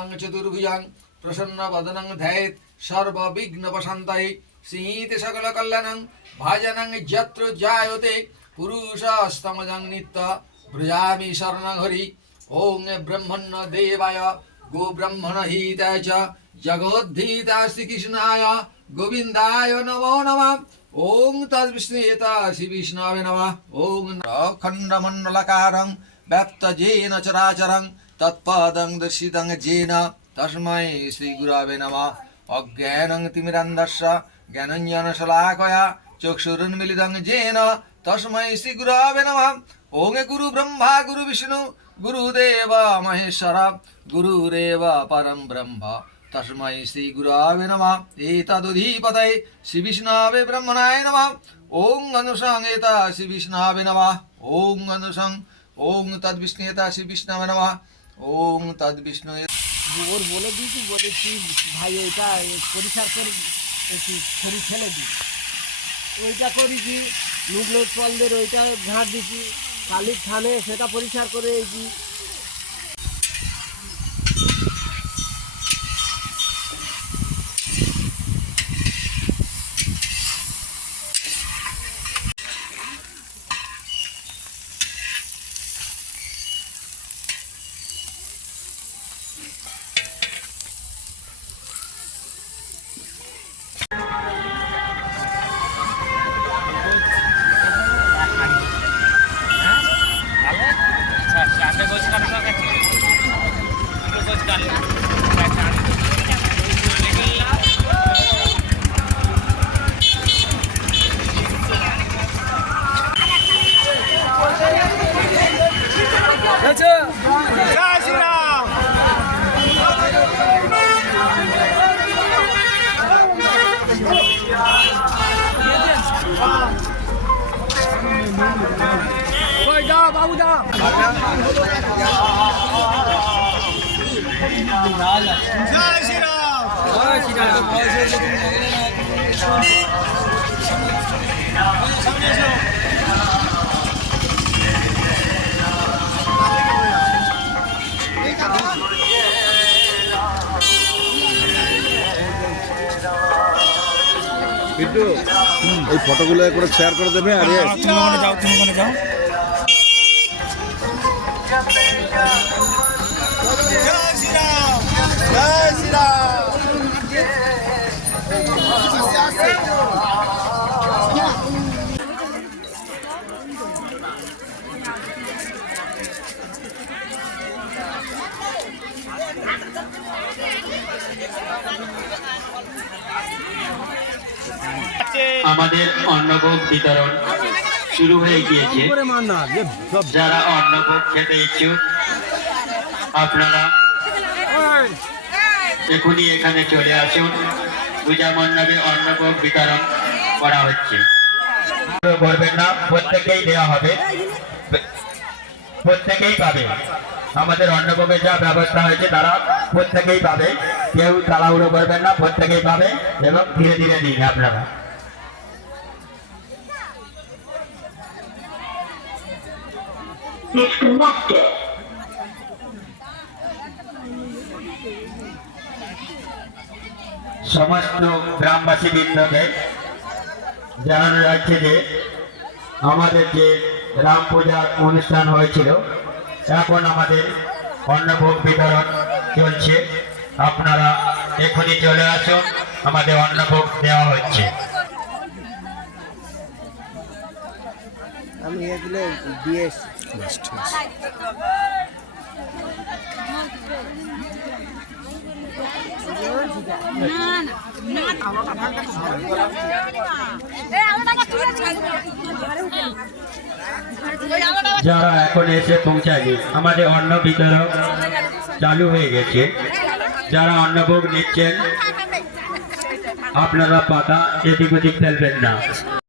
शरणं चतुर्भुजं प्रसन्नवदनं ध्यायेत् सर्वविघ्नोपशान्तये सीते सकलकल्याणं भाजनं यत्र जायते पुरुषस्तमजं नित्य व्रजामि शरणं हरि ओं ब्रह्मण्य देवाय गो ब्रह्मण हिताय च जगोद्धिताय श्रीकृष्णाय गोविन्दाय नमो नमः ओं तद्विष्णुता श्री विष्णवे नमः ओं अखण्डमण्डलाकारं व्याप्तजेन चराचरं तत्पदं दर्शितं येन तस्मै श्रीगुरवे नमः अज्ञानं तिमिरान्धस्य ज्ञानाञ्जनशलाकया चक्षुरुन्मीलितं येन तस्मै श्रीगुरवे नमः ओं गुरु ब्रह्मा गुरु विष्णु गुरुदेव महेश्वर गुरुरेव परं ब्रह्म तस्मै श्रीगुरवे नमः एतदुधिपतये श्रीविष्णवे ब्रह्मणाय नमः ओं अनुसं एता श्रीविष्णवे नमः ओं अनुसं ओं तद्विष्णुता श्रीविष्णवे नमः ओं तद्विष्णु ওর বলে দিয়েছি বলেছি ভাই ওইটা পরিষ্কার করে একটু শরীর ফেলে দিই ওইটা করেছি নুডলের চলদের ওইটা ঝাঁট দিছি কালির থানে সেটা পরিষ্কার করে দিয়েছি বাবু দা জয় শ্রীরাম জয় শ্রীরাম বিট্টু এই ফটোগুলো করে শেয়ার করে দেবে আরে তুমি ওখানে যাও জয় শ্রীরাম জয় শ্রীরাম আমাদের অন্নভোগ বিতরণ শুরু হয়ে গিয়েছে। যারা অন্নভোগ খেতে ইচ্ছুক আপনারা এখনই এখানে চলে আসুন। পূজা মণ্ডপে অন্নভোগ বিতরণ করা হচ্ছে। করবেন না, প্রত্যেকেই দেওয়া হবে, প্রত্যেকেই পাবে। আমাদের অন্নভোগের যা ব্যবস্থা হয়েছে তারা প্রত্যেকেই পাবে, কেউ তাড়াহুড়ো করবেন না, প্রত্যেকেই পাবে এবং ধীরে ধীরে দিন আপনারা। সমস্ত গ্রামবাসী বৃন্দকে জানানো যাচ্ছে যে আমাদের যে রাম পূজার অনুষ্ঠান হয়েছিল এখন আমাদের অন্নভোগ বিতরণ চলছে। আপনারা এখনই চলে আসুন, আমাদের অন্নভোগ দেওয়া হচ্ছে। আমি এগুলো দিয়ে যারা এখন এসে পৌঁছায়নি আমাদের অন্ন বিতরণ চালু হয়ে গেছে। যারা অন্নভোগ নিচ্ছেন আপনারা পাতা এদিক ওদিক ফেলবেন না।